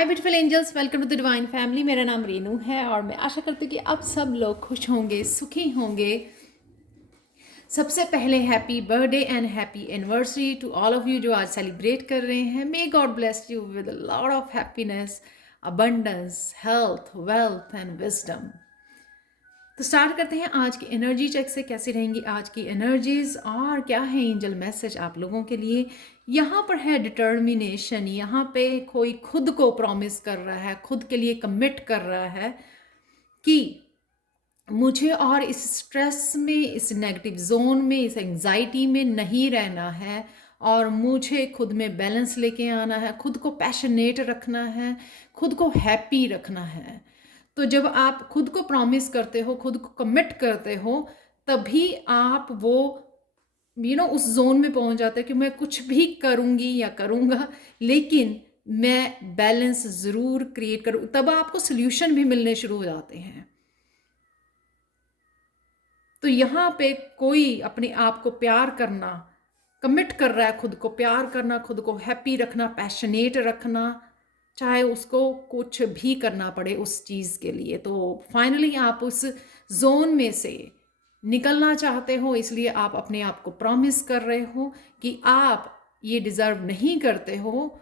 Hi beautiful angels, welcome to the divine family. मेरा नाम रेनू है और मैं आशा करती हूँ कि आप सब लोग खुश होंगे, सुखी होंगे। सबसे पहले happy birthday and happy anniversary to all of you जो आज सेलिब्रेट कर रहे हैं। May God bless you with a lot of happiness, abundance, health, wealth and wisdom. तो स्टार्ट करते हैं आज की एनर्जी चेक से। कैसी रहेंगी आज की एनर्जीज और क्या है एंजल मैसेज आप लोगों के लिए। यहाँ पर है डिटर्मिनेशन। यहाँ पे कोई खुद को प्रॉमिस कर रहा है, खुद के लिए कमिट कर रहा है कि मुझे और इस स्ट्रेस में, इस नेगेटिव जोन में, इस एंजाइटी में नहीं रहना है और मुझे खुद में बैलेंस लेके आना है, खुद को पैशनेट रखना है, खुद को हैप्पी रखना है। तो जब आप खुद को प्रॉमिस करते हो, खुद को कमिट करते हो, तभी आप वो उस जोन में पहुंच जाते हैं कि मैं कुछ भी करूंगी या करूंगा, लेकिन मैं बैलेंस ज़रूर क्रिएट करूँ। तब आपको सोल्यूशन भी मिलने शुरू हो जाते हैं। तो यहाँ पे कोई अपने आप को प्यार करना, कमिट कर रहा है, खुद को प्यार करना, खुद को हैप्पी रखना, पैशनेट रखना, चाहे उसको कुछ भी करना पड़े उस चीज़ के लिए। तो फाइनली आप उस जोन में से निकलना चाहते हो, इसलिए आप अपने आप को प्रॉमिस कर रहे हो कि आप ये डिज़र्व नहीं करते हो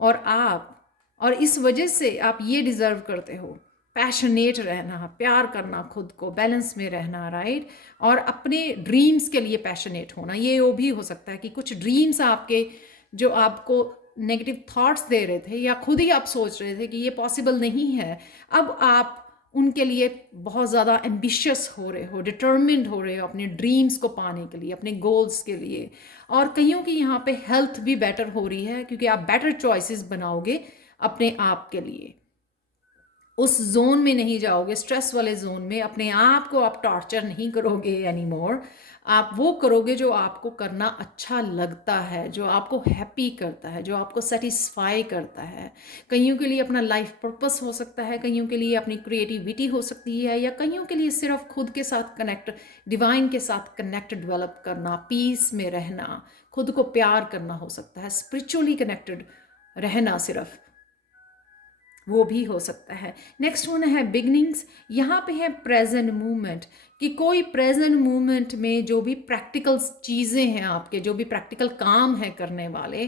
और इस वजह से आप ये डिज़र्व करते हो। पैशनेट रहना, प्यार करना, खुद को बैलेंस में रहना, राइट। और अपने ड्रीम्स के लिए पैशनेट होना। ये वो भी हो सकता है कि कुछ ड्रीम्स आपके जो आपको नेगेटिव थॉट्स दे रहे थे या खुद ही आप सोच रहे थे कि ये पॉसिबल नहीं है, अब आप उनके लिए बहुत ज़्यादा एम्बिशियस हो रहे हो, डिटर्मिन्ड हो रहे हो अपने ड्रीम्स को पाने के लिए, अपने गोल्स के लिए। और कईयों की यहाँ पे हेल्थ भी बेटर हो रही है क्योंकि आप बेटर चॉइसेस बनाओगे अपने आप के लिए। उस जोन में नहीं जाओगे, स्ट्रेस वाले जोन में अपने आप को आप टॉर्चर नहीं करोगे एनी मोर। आप वो करोगे जो आपको करना अच्छा लगता है, जो आपको हैप्पी करता है, जो आपको सेटिस्फाई करता है। कईयों के लिए अपना लाइफ पर्पस हो सकता है, कईयों के लिए अपनी क्रिएटिविटी हो सकती है, या कईयों के लिए सिर्फ खुद के साथ कनेक्ट, डिवाइन के साथ कनेक्ट डेवलप करना, पीस में रहना, खुद को प्यार करना हो सकता है, स्पिरिचुअली कनेक्टेड रहना सिर्फ, वो भी हो सकता है। नेक्स्ट वन है बिगनिंग्स। यहाँ पे है प्रेजेंट मूवमेंट, कि कोई प्रेजेंट मूवमेंट में जो भी प्रैक्टिकल चीज़ें हैं आपके, जो भी प्रैक्टिकल काम है करने वाले,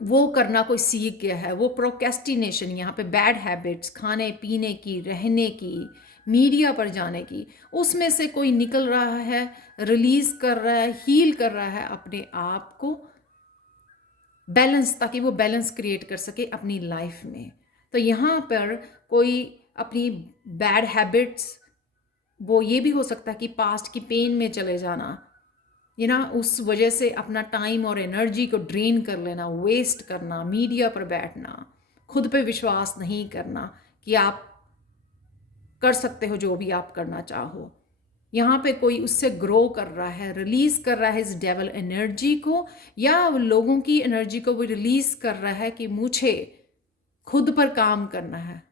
वो करना कोई सीख गया है। वो प्रोक्रेस्टिनेशन, यहाँ पे बैड हैबिट्स, खाने पीने की, रहने की, मीडिया पर जाने की, उसमें से कोई निकल रहा है, रिलीज़ कर रहा है, हील कर रहा है अपने आप को, बैलेंस, ताकि वो बैलेंस क्रिएट कर सके अपनी लाइफ में। तो यहाँ पर कोई अपनी बैड हैबिट्स, वो ये भी हो सकता है कि पास्ट की पेन में चले जाना, उस वजह से अपना टाइम और एनर्जी को ड्रेन कर लेना, वेस्ट करना, मीडिया पर बैठना, खुद पे विश्वास नहीं करना कि आप कर सकते हो जो भी आप करना चाहो। यहाँ पे कोई उससे ग्रो कर रहा है, रिलीज कर रहा है इस डेवल एनर्जी को, या लोगों की एनर्जी को भी रिलीज कर रहा है कि मुझे खुद पर काम करना है,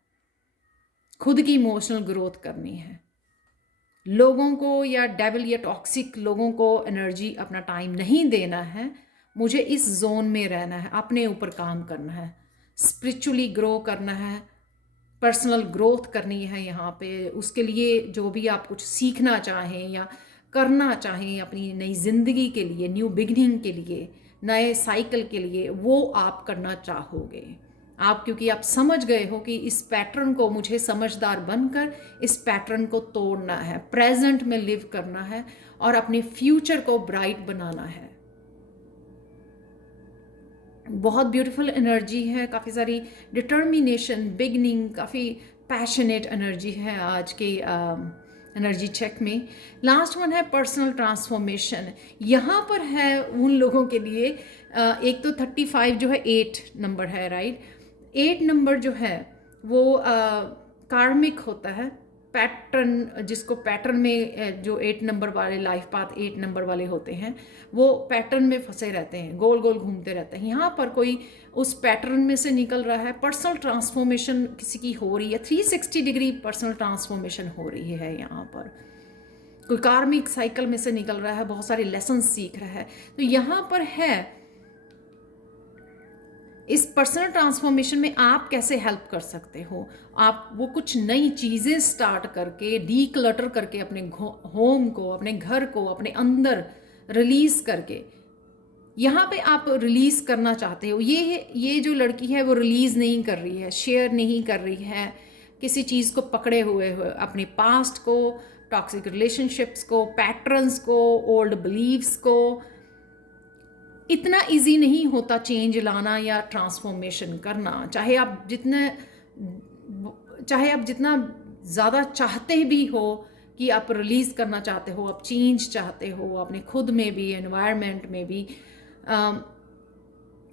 खुद की इमोशनल ग्रोथ करनी है। लोगों को या डेवल या टॉक्सिक लोगों को एनर्जी, अपना टाइम नहीं देना है। मुझे इस जोन में रहना है, अपने ऊपर काम करना है, स्पिरिचुअली ग्रो करना है, पर्सनल ग्रोथ करनी है। यहाँ पे उसके लिए जो भी आप कुछ सीखना चाहें या करना चाहें अपनी नई ज़िंदगी के लिए, न्यू बिगनिंग के लिए, नए साइकिल के लिए, वो आप करना चाहोगे आप, क्योंकि आप समझ गए हो कि इस पैटर्न को मुझे समझदार बनकर इस पैटर्न को तोड़ना है, प्रेजेंट में लिव करना है और अपने फ्यूचर को ब्राइट बनाना है। बहुत ब्यूटीफुल एनर्जी है, काफ़ी सारी डिटर्मिनेशन, बिगनिंग, काफ़ी पैशनेट एनर्जी है आज के एनर्जी चेक में। लास्ट वन है पर्सनल ट्रांसफॉर्मेशन। यहाँ पर है उन लोगों के लिए, एक तो 35 जो है 8 नंबर है, राइट। 8 नंबर जो है वो कार्मिक होता है, पैटर्न, जिसको पैटर्न में जो 8 नंबर वाले लाइफ पाथ 8 नंबर वाले होते हैं, वो पैटर्न में फंसे रहते हैं, गोल गोल घूमते रहते हैं। यहाँ पर कोई उस पैटर्न में से निकल रहा है, पर्सनल ट्रांसफॉर्मेशन किसी की हो रही है, 360 डिग्री पर्सनल ट्रांसफॉर्मेशन हो रही है। यहाँ पर कोई कार्मिक साइकिल में से निकल रहा है, बहुत सारे लेसन सीख रहा है। तो यहाँ पर है इस पर्सनल ट्रांसफॉर्मेशन में आप कैसे हेल्प कर सकते हो? आप वो कुछ नई चीज़ें स्टार्ट करके, डीक्लटर करके अपने होम को, अपने घर को, अपने अंदर रिलीज़ करके, यहाँ पे आप रिलीज़ करना चाहते हो। ये जो लड़की है वो रिलीज़ नहीं कर रही है, शेयर नहीं कर रही है किसी चीज़ को पकड़े हुए अपने पास्ट को, टॉक्सिक रिलेशनशिप्स को, पैटर्न्स को, ओल्ड बिलीव्स को। इतना इजी नहीं होता चेंज लाना या ट्रांसफॉर्मेशन करना, चाहे आप जितना ज़्यादा चाहते भी हो कि आप रिलीज़ करना चाहते हो, आप चेंज चाहते हो अपने खुद में भी, एनवायरनमेंट में भी,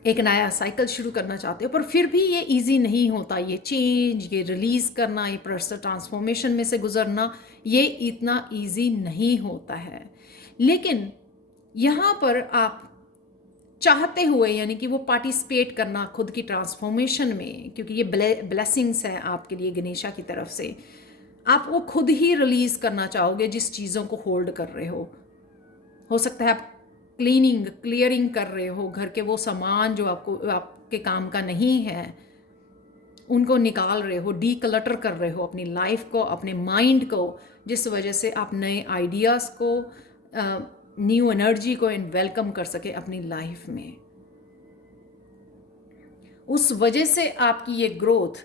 एक नया साइकिल शुरू करना चाहते हो, पर फिर भी ये इजी नहीं होता। ये चेंज, ये रिलीज़ करना, ये पर्सनल ट्रांसफॉर्मेशन में से गुजरना, ये इतना इजी नहीं होता है। लेकिन यहाँ पर आप चाहते हुए, यानी कि वो पार्टिसिपेट करना खुद की ट्रांसफॉर्मेशन में, क्योंकि ये ब्लेसिंग्स है आपके लिए गणेशा की तरफ से, आप वो खुद ही रिलीज़ करना चाहोगे जिस चीज़ों को होल्ड कर रहे हो सकता है आप क्लियरिंग कर रहे हो, घर के वो सामान जो आपके काम का नहीं है उनको निकाल रहे हो, डीक्लटर कर रहे हो अपनी लाइफ को, अपने माइंड को, जिस वजह से आप नए आइडियाज़ को, न्यू एनर्जी को वेलकम कर सके अपनी लाइफ में। उस वजह से आपकी ये ग्रोथ,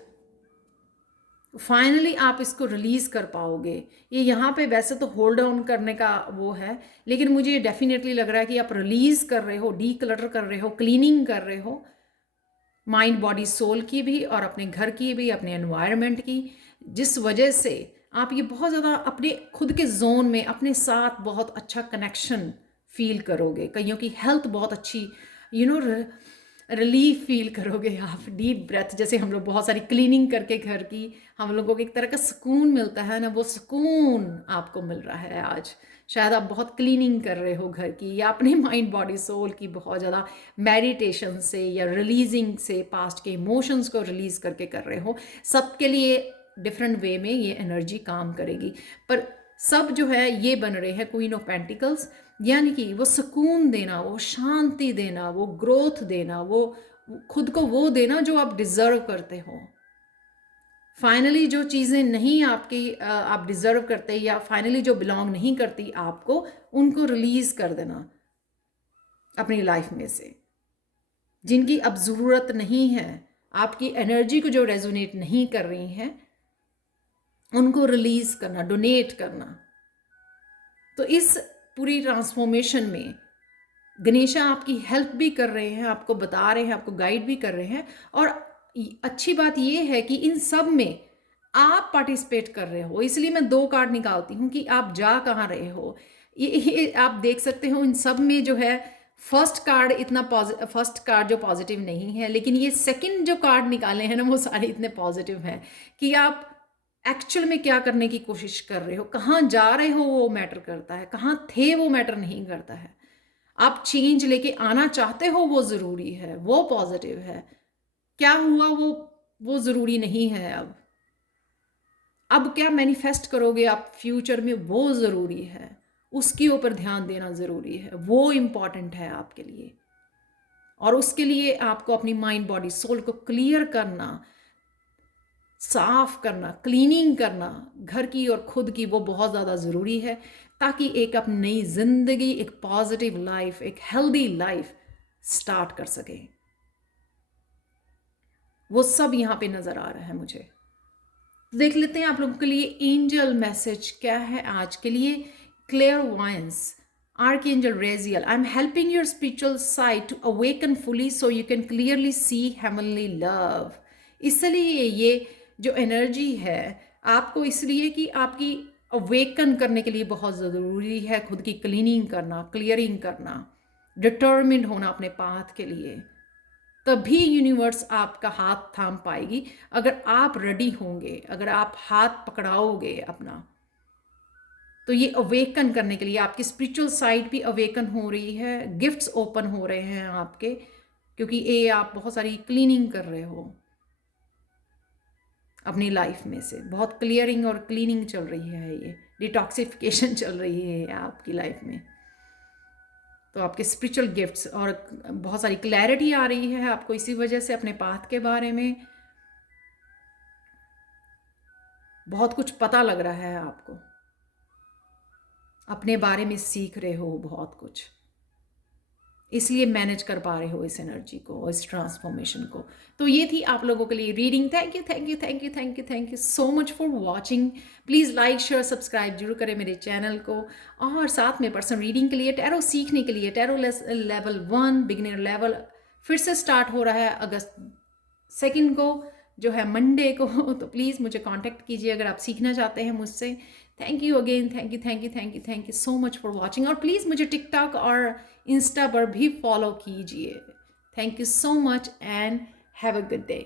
फाइनली आप इसको रिलीज़ कर पाओगे। ये यहाँ पे वैसे तो होल्ड ऑन करने का वो है, लेकिन मुझे डेफिनेटली लग रहा है कि आप रिलीज़ कर रहे हो, डीक्लटर कर रहे हो, क्लीनिंग कर रहे हो, माइंड बॉडी सोल की भी और अपने घर की भी, अपने एनवायरनमेंट की, जिस वजह से आप ये बहुत ज़्यादा अपने खुद के जोन में अपने साथ बहुत अच्छा कनेक्शन फील करोगे। कईयों की हेल्थ बहुत अच्छी, रिलीफ फील करोगे आप। डीप ब्रेथ, जैसे हम लोग बहुत सारी क्लीनिंग करके घर की, हम लोगों को एक तरह का सुकून मिलता है ना, वो सुकून आपको मिल रहा है आज। शायद आप बहुत क्लीनिंग कर रहे हो घर की, या अपने माइंड बॉडी सोल की बहुत ज़्यादा मेडिटेशन से या रिलीजिंग से पास्ट के इमोशंस को रिलीज़ करके कर रहे हो। सबके लिए डिफरेंट वे में ये एनर्जी काम करेगी, पर सब जो है ये बन रहे हैं क्वीन ऑफ पेंटिकल्स, यानी कि वो सुकून देना, वो शांति देना, वो ग्रोथ देना, वो खुद को वो देना जो आप डिज़र्व करते हो। फाइनली जो चीज़ें नहीं आप डिज़र्व करते, या फाइनली जो बिलोंग नहीं करती आपको, उनको रिलीज़ कर देना अपनी लाइफ में से, जिनकी अब ज़रूरत नहीं है, आपकी एनर्जी को जो रेजोनेट नहीं कर रही हैं, उनको रिलीज़ करना, डोनेट करना। तो इस पूरी ट्रांसफॉर्मेशन में गणेशा आपकी हेल्प भी कर रहे हैं, आपको बता रहे हैं, आपको गाइड भी कर रहे हैं। और अच्छी बात ये है कि इन सब में आप पार्टिसिपेट कर रहे हो, इसलिए मैं 2 कार्ड निकालती हूँ कि आप जा कहाँ रहे हो। ये आप देख सकते हो इन सब में जो है, फर्स्ट कार्ड जो पॉजिटिव नहीं है, लेकिन ये सेकंड जो कार्ड निकाले हैं ना, वो सारे इतने पॉजिटिव हैं कि आप एक्चुअल में क्या करने की कोशिश कर रहे हो, कहाँ जा रहे हो वो मैटर करता है, कहाँ थे वो मैटर नहीं करता है। आप चेंज लेके आना चाहते हो, वो ज़रूरी है, वो पॉजिटिव है। क्या हुआ वो ज़रूरी नहीं है। अब क्या मैनिफेस्ट करोगे आप फ्यूचर में, वो ज़रूरी है, उसके ऊपर ध्यान देना ज़रूरी है, वो इम्पॉर्टेंट है आपके लिए। और उसके लिए आपको अपनी माइंड बॉडी सोल को क्लियर करना, साफ करना, क्लीनिंग करना घर की और खुद की, वो बहुत ज़्यादा ज़रूरी है, ताकि एक अपनी नई ज़िंदगी, एक पॉजिटिव लाइफ, एक हेल्दी लाइफ स्टार्ट कर सके। वो सब यहाँ पे नज़र आ रहा है मुझे। देख लेते हैं आप लोगों के लिए एंजल मैसेज क्या है आज के लिए। क्लेयरवॉयंस, Archangel Raziel, I'm helping your spiritual side to awaken fully so you can clearly see heavenly love. इसलिए ये जो एनर्जी है आपको, इसलिए कि आपकी अवेकन करने के लिए बहुत ज़रूरी है खुद की क्लीनिंग करना, क्लियरिंग करना, डिटर्मिन्ड होना अपने पाथ के लिए। तभी यूनिवर्स आपका हाथ थाम पाएगी, अगर आप रेडी होंगे, अगर आप हाथ पकड़ाओगे अपना। तो ये अवेकन करने के लिए आपकी स्पिरिचुअल साइड भी अवेकन हो रही है, गिफ्ट्स ओपन हो रहे हैं आपके, क्योंकि ये आप बहुत सारी क्लीनिंग कर रहे हो अपनी लाइफ में से। बहुत क्लियरिंग और क्लीनिंग चल रही है, ये डिटॉक्सिफिकेशन चल रही है आपकी लाइफ में। तो आपके स्पिरिचुअल गिफ्ट्स और बहुत सारी क्लैरिटी आ रही है आपको इसी वजह से अपने पाथ के बारे में, बहुत कुछ पता लग रहा है आपको, अपने बारे में सीख रहे हो बहुत कुछ, इसलिए मैनेज कर पा रहे हो इस एनर्जी को, इस ट्रांसफॉर्मेशन को। तो ये थी आप लोगों के लिए reading. Thank you thank you thank you thank you thank you so much for watching. Please like share subscribe जरूर करें मेरे चैनल को, और साथ में पर्सनल रीडिंग के लिए, टैरो सीखने के लिए, टैरो लेवल 1 बिगिनर लेवल फिर से स्टार्ट हो रहा है अगस्त 2 को, जो है मंडे को। तो प्लीज़ मुझे कांटेक्ट कीजिए अगर आप सीखना चाहते हैं मुझसे। Thank you again, thank you thank you thank you thank you so much for watching. और प्लीज़ मुझे टिकटॉक और इंस्टा पर भी फॉलो कीजिए। Thank you so much and have a good day.